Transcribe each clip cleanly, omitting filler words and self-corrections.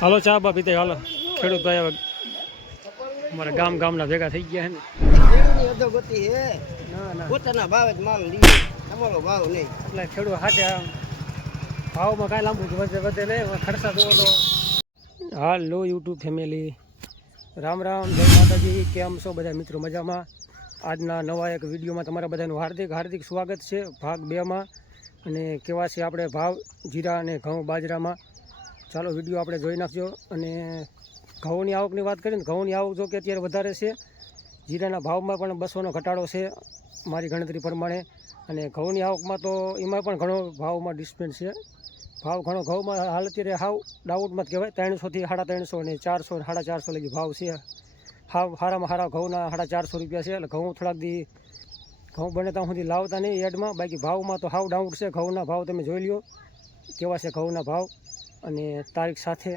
હાલો ચા બા પીતે હાલો ખેડૂત ભાઈ હવે અમારા ગામના ભેગા થઈ ગયા છે ને ખેડૂતની અધોગતિ હે ના પોતાના ભાવે જ માલ લઈએ તમારો ભાવ નહીં એટલે ખેડૂત હાથે ભાવમાં કાંઈ લાંબુ વધે નહીં ખર્ચા દો તો હાલો યુટ્યુબ ફેમિલી રામ રામ જય માતાજી કેમ છો બધા મિત્રો મજામાં આજના નવા એક વિડીયોમાં તમારા બધાનું હાર્દિક સ્વાગત છે ભાગ 2માં અને કેવા છે આપણે ભાવ જીરા અને ઘઉં બાજરામાં ચાલો વિડીયો આપણે જોઈ નાખજો અને ઘઉંની આવકની વાત કરીએ ને ઘઉંની આવક જો કે અત્યારે વધારે છે જીરાના ભાવમાં પણ 200નો ઘટાડો છે મારી ગણતરી પ્રમાણે અને ઘઉંની આવકમાં તો એમાં પણ ઘણો ભાવમાં ડિસ્પેન્સ છે ભાવ ઘણો ઘઉંમાં હાલ અત્યારે હાવ ડાઉટમાં જ કહેવાય 300 થી 350 અને 400 450 લગી ભાવ છે હાવ હારામાં હારા ઘઉંના 450 રૂપિયા છે એટલે ઘઉં થોડાક દી ઘઉં બને ત્યાં સુધી લાવતા નહીં એડમાં બાકી ભાવમાં તો હાવ ડાઉન છે ઘઉંના ભાવ તમે જોઈ લ્યો કેવા છે ઘઉંના ભાવ અને તારીખ સાથે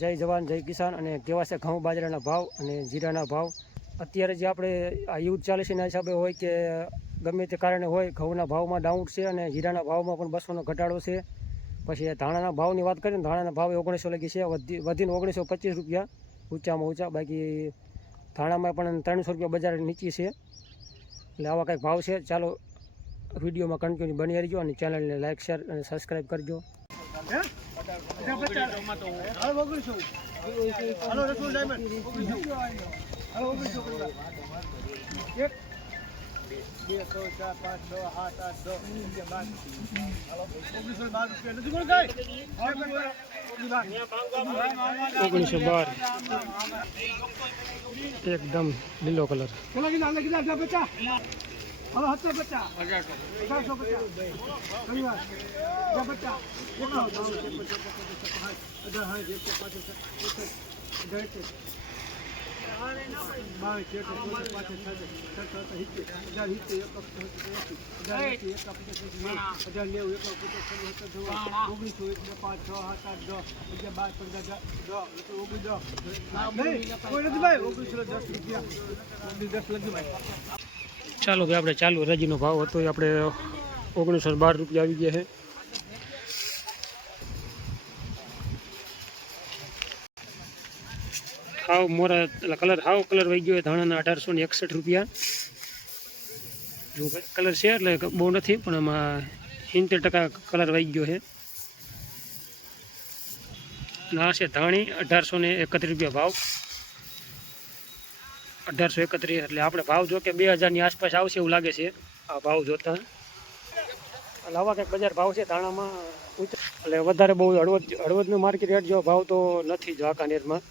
જય જવાન જય કિસાન અને કેવા છે ઘઉં બાજરાના ભાવ અને જીરાના ભાવ અત્યારે જે આપણે આ યુદ્ધ ચાલે છે એના હિસાબે હોય કે ગમે તે કારણે હોય ઘઉંના ભાવમાં ડાઉન છે અને જીરાના ભાવમાં પણ 200નો ઘટાડો છે પછી ધાણાના ભાવની વાત કરીએ ને ધાણાના ભાવ 1900 લગી છે વધીને 1925 રૂપિયા ઊંચામાં ઊંચા બાકી ધાણામાં પણ 300 રૂપિયા બજાર નીચી છે એટલે આવા કંઈક ભાવ છે ચાલો વિડીયોમાં કન્ટિન્યુ બની રહેજો અને ચેનલને લાઇક શેર અને સબસ્ક્રાઈબ કરજો એકદમ લીલો કલર ચાલો ભાઈ આપણે ચાલુ રજીનો ભાવ હતો એ આપણે 1912 રૂપિયા આવી ગયા છે હાવ મોરા એટલે કલર વહી ગયો ધાણાના 1861 રૂપિયા જો કલર છે એટલે બહુ નથી પણ એમાં 70% કલર વહી ગયો છે ના છે ધાણી 1831 રૂપિયા ભાવ 1831 એટલે આપણે ભાવ જો કે 2000ની આસપાસ આવશે એવું લાગે છે આ ભાવ જોતા એટલે આવા કંઈક બજાર ભાવ છે ધાણામાં એટલે વધારે બહુ હળવદનું માર્કેટ રેટ જો ભાવ તો નથી જ વાંકાનેરમાં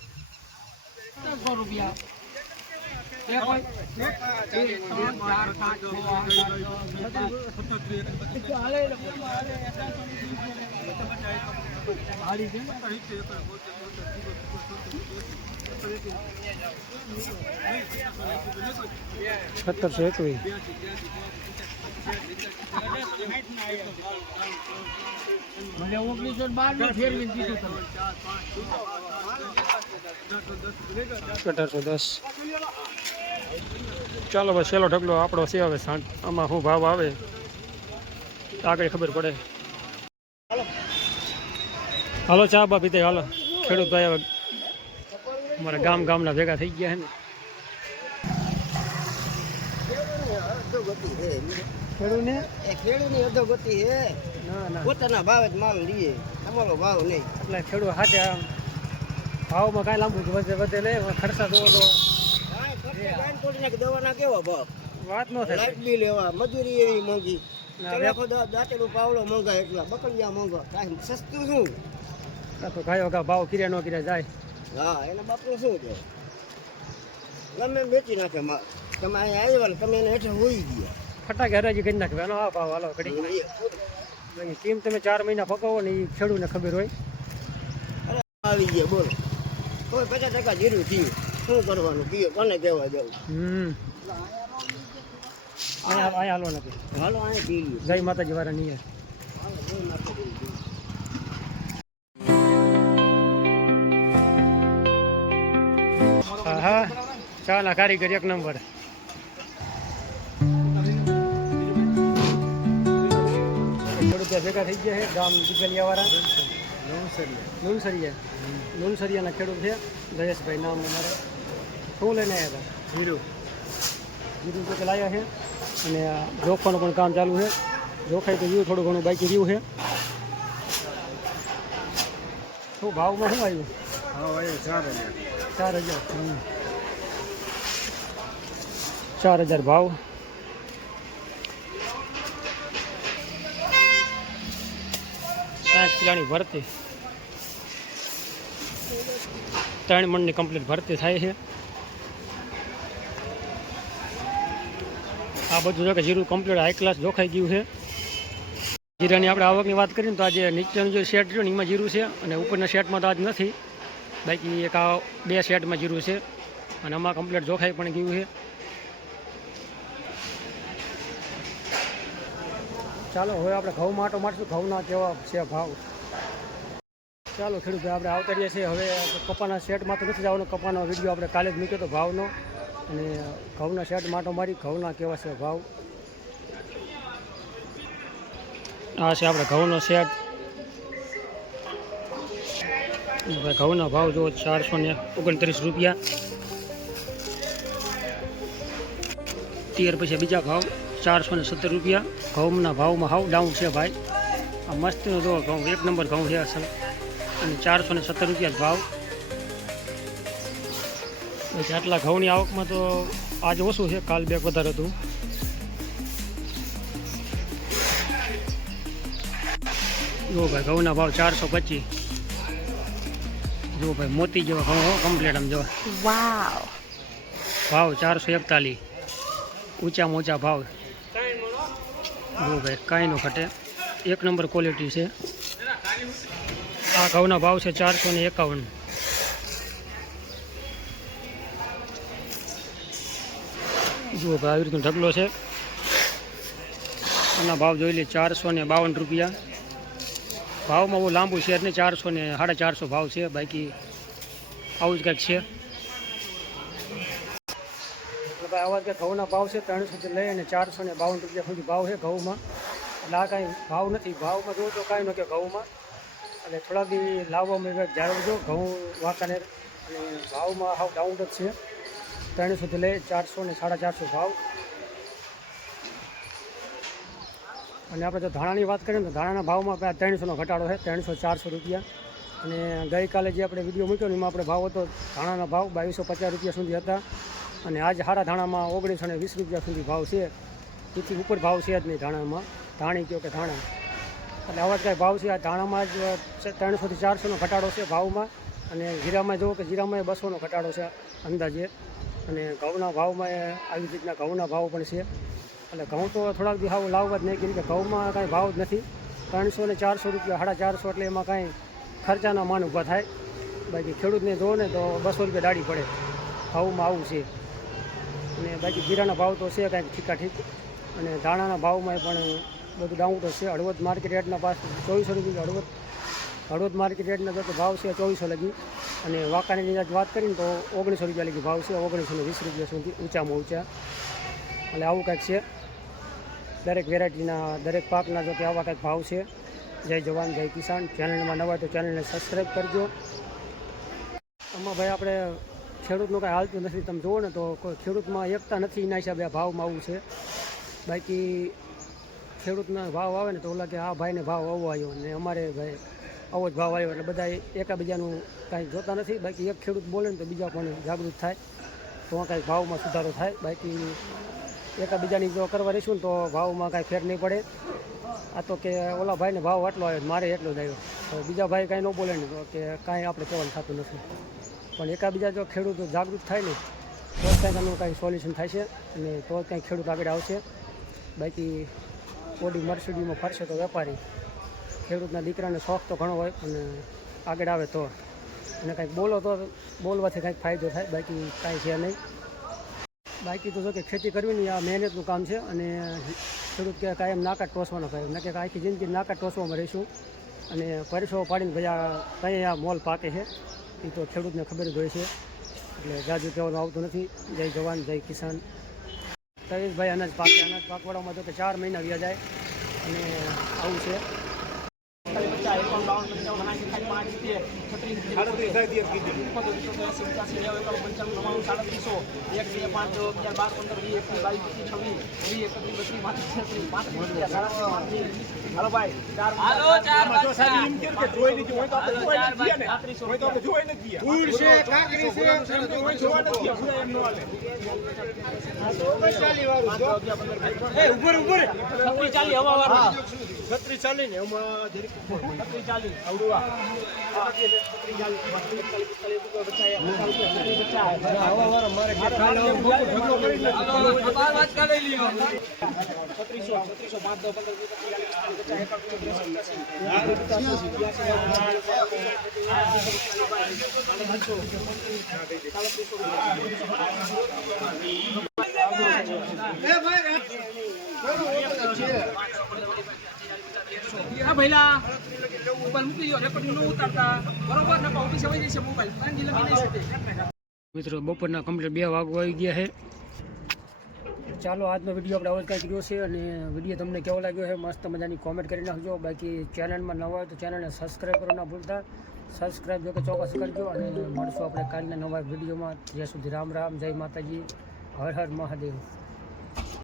ચાલો બસ છેલ્લો ઢગલો આપણો છે હવે આમાં શું ભાવ આવે આગળ ખબર પડે હાલો ચા બા પીતે હાલો ખેડૂત ભાઈ હવે અમારા ગામના ભેગા થઈ ગયા છે ને ખેડૂતની અધોગતિ હે પોતાના ભાવે જ માલ લઈએ તમારો ભાવ નહીં એટલે ખેડૂત હાથે ભાવમાં કાંઈ લાંબુ વધે નહીં ખર્ચા દો તો દવાના કેવા ભાવ વાત ન થાય લાઇટ બિલ એવા મજૂરી એવી મોંઘી દાંતેડું પાવડો મોંઘા એટલા બકરિયા મોંઘા કાંઈ સસ્તું શું તો ગાયો ભાવ કિર્યા ન કિર્યા જાય હા એના બાપનું શું છે ગમે વેચી નાખે માલ તમે અહીંયા આવ્યા તમે એને હેઠળ હોઈ ગયા ફટાકે હરાજી કરી નાખે એનો આ ભાવ હાલો ઘડી કેમ તમે 4 મહિના પકાવો ને એ ખેડૂતને ખબર હોય આવી ગયા બોલો કોઈ 50% જીરું થયું શું કરવાનું પીએ કોને કહેવા જવું અહીંયા હાલો નથી હાલો અહીંયા પી લ્યો જય માતાજી વાળા નિયર હા ચા ના કારીગર 1 નંબર ખેડૂત ભેગા થઈ ગયા છે ગામ દિગલિયાવાળા લુણસરિયાના ખેડૂત છે જયેશભાઈ નામ અમારે. શું લઈને આવ્યા હતા? જીરું તો લાવ્યા છે અને જોખવાનું પણ કામ ચાલુ છે. જોખાઈ તો જીરું થોડું ઘણું બાકી રહ્યું છે. શું ભાવમાં શું આવ્યું? 4,000 ભાવ. 60 કિલોની ભરતી, 3 મણની કમ્પ્લીટ ભરતી થાય છે. આ બધું જો કે જીરું કમ્પ્લીટ હાઈ ક્લાસ જોખાઈ ગયું છે. જીરાની આપણે આવકની વાત કરીએ તો આજે નીચેનું જે શેડ રહ્યું ને એમાં જીરું છે અને ઉપરના શેડમાં તો આજ નથી. બાકી એક આ 2 શેડમાં જીરું છે અને આમાં કમ્પ્લીટ જોખાઈ પણ ગયું છે. ચાલો હવે આપણે ઘઉંમાં આટો મારશું. ઘઉંના કેવા છે ભાવ. ચાલો ખેડૂત આપણે આવતા રહીએ છીએ. હવે કપાના શેડમાં તો નથી જવાનો. કપાનો વિડીયો આપણે કાલે જ મૂક્યો હતો ભાવનો. અને ઘઉંના શેડ માટો મારી ઘઉંના કેવા છે ભાવ. આ છે આપણે ઘઉંનો શેડ. ઘઉંના ભાવ જો 429 રૂપિયા. ત્યાર પછી બીજા ભાવ 417 રૂપિયા. ઘઉંના ભાવમાં હાવ ડાઉન છે ભાઈ. આ મસ્તીનો જો ઘઉં 1 નંબર ઘઉં છે અસલ. અને 417 રૂપિયા ભાવ. આટલા ઘઉંની આવકમાં તો આજ ઓછું છે, કાલ 2 વધારે હતું. જો ભાઈ ઘઉંના ભાવ 425. જો ભાઈ મોતી જેવા ઘઉં હો કમ્પ્લીટ. આમ જો ભાવ 441. ઊંચામાં ઊંચા ભાવ. જો ભાઈ કાંઈ ન ઘટે, 1 નંબર ક્વોલિટી છે. આ ઘઉંના ભાવ છે 451. જુઓ ભાઈ આવી રીતનો ઢગલો છે. આના ભાવ જોઈ લે 452 રૂપિયા. ભાવમાં બહુ લાંબુ છે એટલે 400 ને 450 ભાવ છે. બાકી આવું જ કંઈક છે. ભાઈ આવા કે ઘઉંના ભાવ છે 300થી લઈ અને 452 રૂપિયા સુધી ભાવ છે ઘઉંમાં. એટલે આ કાંઈ ભાવ નથી. ભાવમાં જોવો તો કાંઈ ન કે ઘઉંમાં. એટલે થોડાક દી લાવવામાં જાળવજો ઘઉં વાંકાને. અને ભાવમાં હાવ ડાઉન જ છે. 300થી લઈ 400 ને 450 ભાવ. અને આપણે જો ધાણાની વાત કરીએ તો ધાણાના ભાવમાં 300નો ઘટાડો છે, 300-400 રૂપિયા. અને ગઈકાલે જે આપણે વિડીયો મૂક્યો ને એમાં આપણે ભાવ હતો ધાણાના ભાવ 2250 રૂપિયા સુધી હતા. અને આજ હારા ધાણામાં 1920 રૂપિયા સુધી ભાવ છે. તેથી ઉપર ભાવ છે જ નહીં ધાણામાં. ધાણી કહો કે ધાણા, એટલે આવા જ કાંઈ ભાવ છે. આ ધાણામાં જ 300થી 400નો ઘટાડો છે ભાવમાં. અને જીરામાં જુઓ કે જીરામાં 200નો ઘટાડો છે અંદાજે. અને ઘઉંના ભાવમાં આવી રીતના ઘઉંના ભાવ પણ છે. એટલે ઘઉં તો થોડાક દી હાવ લાવવા જ નહીં, કેમ કે ઘઉંમાં કાંઈ ભાવ જ નથી. 300 ને 400 રૂપિયા, 450, એટલે એમાં કાંઈ ખર્ચાના માન ઊભા થાય. બાકી ખેડૂતને જોવો ને તો 200 રૂપિયા દાડી પડે. ઘઉંમાં આવું છે. અને બાકી જીરાના ભાવ તો છે કાંઈક ઠીકાઠીક. અને ધાણાના ભાવમાં પણ બધું ડાઉન તો છે. હળવદ માર્કેટ રેટના પાસ 2400 રૂપિયા. હળવદ માર્કેટ રેટના તો ભાવ છે 2400 લગી. અને વાંકાણીની વાત કરીને તો 1900 રૂપિયા લગી ભાવ છે. 1920 રૂપિયા સુધી ઊંચામાં ઊંચા. એટલે આવું કંઈક છે. દરેક વેરાયટીના દરેક પાકના જો કે આવા કંઈક ભાવ છે. જય જવાન જય કિસાન. ચેનલમાં નવા તો ચેનલને સબસ્ક્રાઈબ કરજો. આમાં ભાઈ આપણે ખેડૂતનું કાંઈ હાલતું નથી. તમે જુઓ ને તો કોઈ ખેડૂતમાં એકતા નથી. એના હિસાબે આ ભાવમાં આવું છે. બાકી ખેડૂતના ભાવ આવે ને તો ઓલા કે આ ભાઈને ભાવ આવો આવ્યો ને અમારે ભાઈ આવો જ ભાવ આવ્યો. એટલે બધા એકાબીજાનું કાંઈ જોતા નથી. બાકી એક ખેડૂત બોલે ને તો બીજા પણ જાગૃત થાય, તો કાંઈક ભાવમાં સુધારો થાય. બાકી એકાબીજાની જો કરવા રહીશું ને તો ભાવમાં કાંઈ ફેર નહીં પડે. આ તો કે ઓલા ભાઈને ભાવ આટલો આવ્યો, મારે એટલો જ આવ્યો. તો બીજા ભાઈ કાંઈ ન બોલે ને તો કે કાંઈ આપણે કહેવાનું થતું નથી. પણ એકાબીજા જો ખેડૂતો જાગૃત થાય ને તો જ કાંઈક આનું કાંઈ સોલ્યુશન થાય છે. અને તો જ કાંઈ ખેડૂત આગળ આવશે. બાકી ઓડી મર્સિડીમાં ફરશે તો વેપારી. ખેડૂતના દીકરાને શોખ તો ઘણો હોય અને આગળ આવે તો. અને કાંઈક બોલો તો બોલવાથી કાંઈક ફાયદો થાય. બાકી કાંઈ છે નહીં. બાકી તો જો કે ખેતી કરવી આ મહેનતનું કામ છે. અને ખેડૂત કે કાયમ નાકા ટોસવાનો ભાઈ, ન કે આખી જિંદગી નાકા ટોસવામાં રહીશું. અને પરસો પાડીને ભાઈ કંઈ આ મોલ પાકે છે એ તો ખેડૂતને ખબર જ હોય છે. એટલે જાજુ કહેવાનું આવતું નથી. જય જવાન જય કિસાન. ભાઈ અનાજ પાકવાળામાં તો કે 4 મહિના વ્યા જાય. અને આવું છે. હાલો ભાઈ હાલો ભાઈલા મોબાઈલ મૂકી દો રેકોર્ડિંગ ન ઉતારતા બરોબર ને ઓફિસે વહી જશે મોબાઈલ કાંજી લગી નહીં શકે મિત્રો બપોરના કમ્પ્લીટ 2 વાગવા આવી ગયા છે. ચાલો આજનો વિડીયો આપણે આવો જ કાંઈક રહ્યો છે અને વિડીયો તમને કેવો લાગ્યો છે મસ્ત મજાની કોમેન્ટ કરી નાખજો. બાકી ચેનલમાં નવા હોય તો ચેનલને સબસ્ક્રાઈબ કરો ના ભૂલતા. સબસ્ક્રાઈબ જો કે ચોક્કસ કરજો અને મળશું આપણે કાલના નવા વિડીયોમાં. ત્યાં સુધી રામ રામ, જય માતાજી, હર હર મહાદેવ.